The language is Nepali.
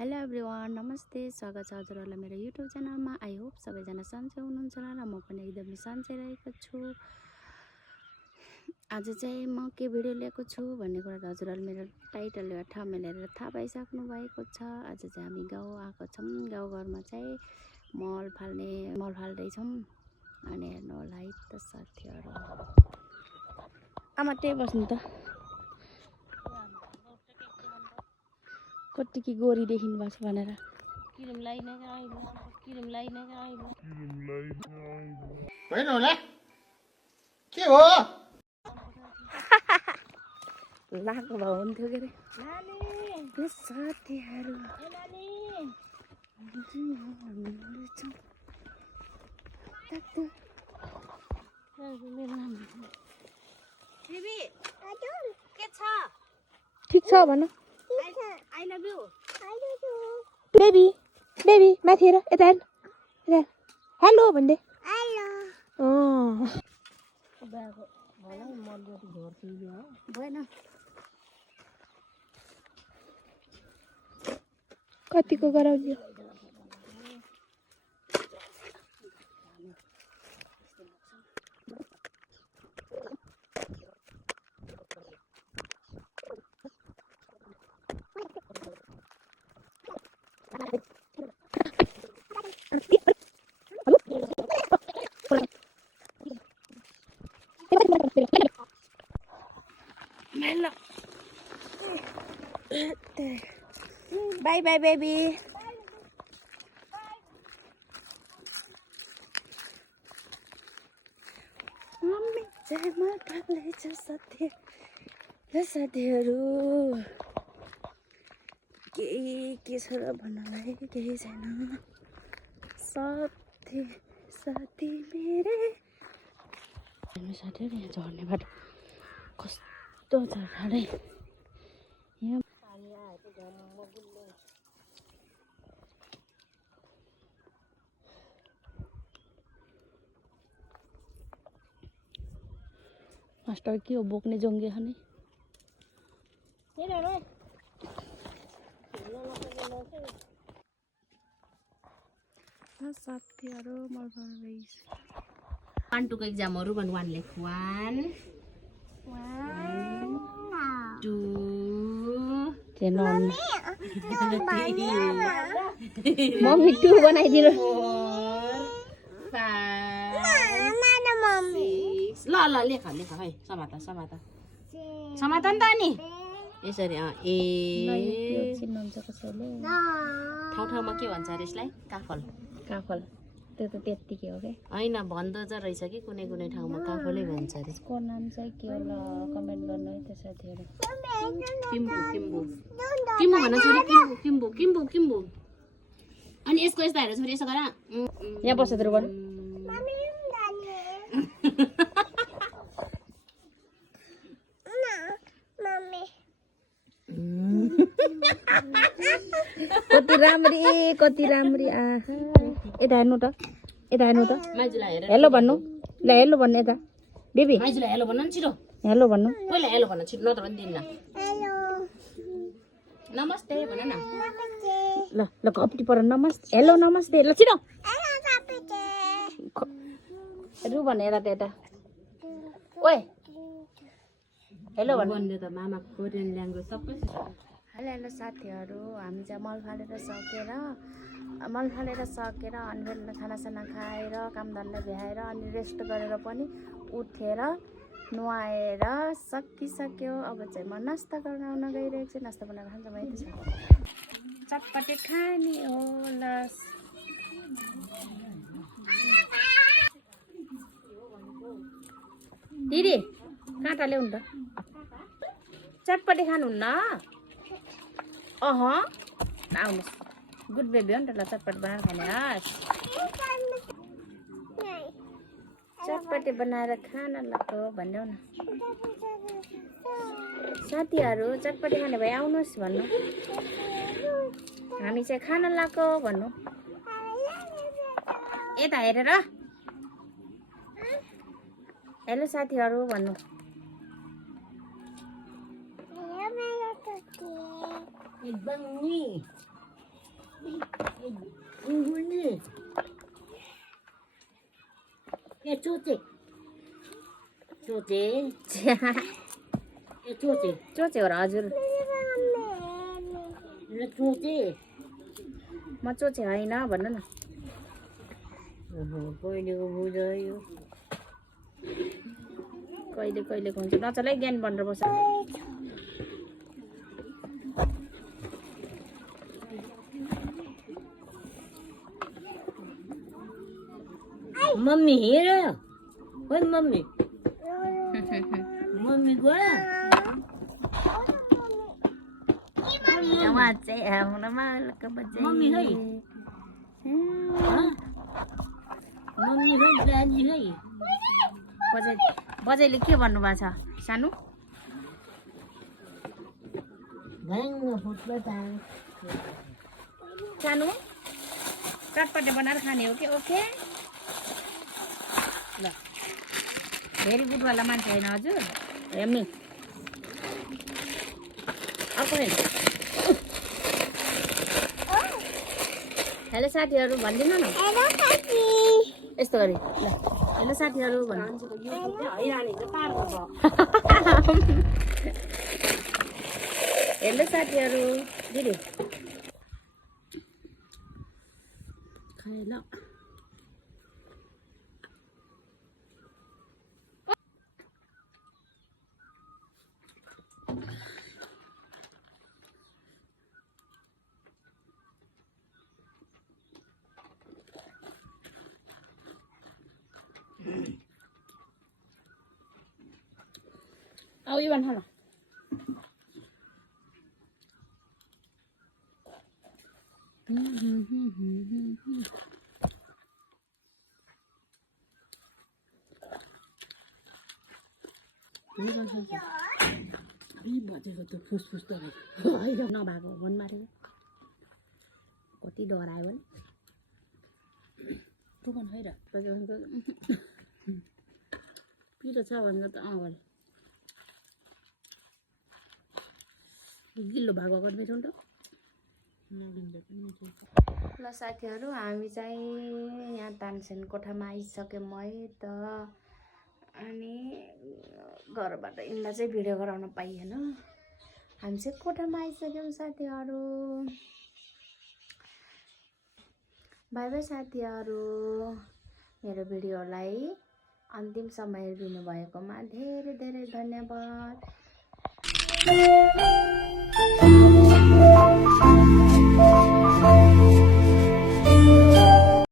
हेलो एभ्रिवान, नमस्ते। स्वागत छ हजुरहरूलाई मेरो युट्युब च्यानलमा। आई होप सबैजना सन्चै हुनुहुन्छ र म पनि एकदमै सन्चै रहेको छु। आज चाहिँ म के भिडियो ल्याएको छु भन्ने कुरा त हजुरहरूले मेरो टाइटल वा थम्बनेल हेरेर थाहा पाइसक्नु भएको छ। आज चाहिँ हामी गाउँ आएको छौँ। गाउँघरमा चाहिँ मल फाल्दैछौँ। अनि हेर्नु होला है त साथीहरू। आमा त्यही बस्नु त। कतिकी गोरी देखिनु भएको छ भनेर होइन होला के हो लाग्नु भयो हुन्थ्यो के अरे साथीहरू। ठिक छ भन। I love you baby baby माथि हेर यता हेर हेलो भन्दै भएन कतिको गराउँदियो बाई बाई बेबी। मम्मी चाहिँ म काग्दैछ साथीहरू। के छ र भन्नलाई केही छैन। साथी मेरे साथीहरू यहाँ झर्ने बाटो कस्तो छ साह्रै। यहाँ मास्टर के हो बोक्ने जोङ्गे खाने साथीहरू। One to exam or one left. One, two, mummy टु बनाइदिनु। 4, 5, 6. ल लेखा है समाता नि त नि यसरी ठाउँमा के भन्छ अरे यसलाई काफल त्यो त त्यत्तिकै हो के होइन भन्दो चाहिँ रहेछ कि कुनै ठाउँमा काफलै भन्छ अरे। यसको नाम चाहिँ के होला कमेन्ट गर्नु है त साथीहरू। किम्बु भन छोरी किम्बु अनि यसको यस्तो हेर छोरी यसो गर यहाँ बस्छ त रुबन कति राम्री आहा यता हेर्नु त माइजुलाई हेर हेलो भन्नु ल हेलो भन्नु यता बेबी माइजुलाई हेलो भन्न नि छिटो हेलो भन्नु पहिला हेलो भन्न छिटो नत्र पनि दिन्न नमस्ते भन न ल कपटी पर नमस्ते हेलो नमस्ते ल छिटो रु भन्नु यता ओए हेलो भन्नु त मामा कोरियन ल्याङ्ग्वेज सबै हेलो साथीहरू। हामी चाहिँ मल फालेर सकेर अनि बेलुका खानासाना खाएर कामधन्दा भ्याएर अनि रेस्ट गरेर पनि उठेर नुहाएर सकिसक्यो। अब चाहिँ म नास्ता बनाउन गइरहेको छु। नास्ता बनाएर खान्छ म यति चटपटे खाने होला। दिदी काँटा ल्याउनु त चटपटे खानुहुन्न आउनुहोस् गुड बेबी हो नि त। ल चटपटे बनाएर खाने हस् चटपटे बनाएर खान लाग्यो भन्नु न साथीहरू। चटपटे खाने भए आउनुहोस् भन्नु। हामी चाहिँ खान लाग्यो भन्नु यता हेरेर हेलो साथीहरू भन्नु Ibang ni. गुन्गुनी ए चोचे चोचे ए चोचे चोचे हो र हजुर ल चोचे म चोचे होइन भन्नु न कहिलेको बुझायो कहिले कहिलेको हुन्छ नचलै ज्ञान भनेर बस्छ मम्मी हेर ओइ मम्मी मम्मी गयो उहाँ चाहिँ आउनमा बजे मम्मी है मम्मी है दादी है बजे बजेले के भन्नुभएको छ सानो भाङ फुट्ला त सानो चटपटे बनाएर खाने हो कि ओके ल भेरी गुड वाला मान्छे होइन हजुर हेर्नु अर्को हेर्नु हेलो साथीहरू भनिदिनु न यस्तो गरी ल हेलो साथीहरू भन्नु हेलो साथीहरू दिदी खाए लเอาอีวันเท่าไหร่बजेको त फुसफुस त नभएको वनबारी कति डरायो भने तँ पनि खै र पिरो छ भनेर त अँ गिल्लो भागो गर्दैछौँ त ल साथीहरू हामी चाहिँ यहाँ तानसेन कोठामा आइसक्यौँ है त अनि घरबाट यिनलाई चाहिँ भिडियो गराउन पाइएन हामी चाहिँ कोठामा आइसक्यौँ साथीहरू बाई बाई साथीहरू मेरो भिडियोलाई अन्तिम समय दिनुभएकोमा धेरै धेरै धन्यवाद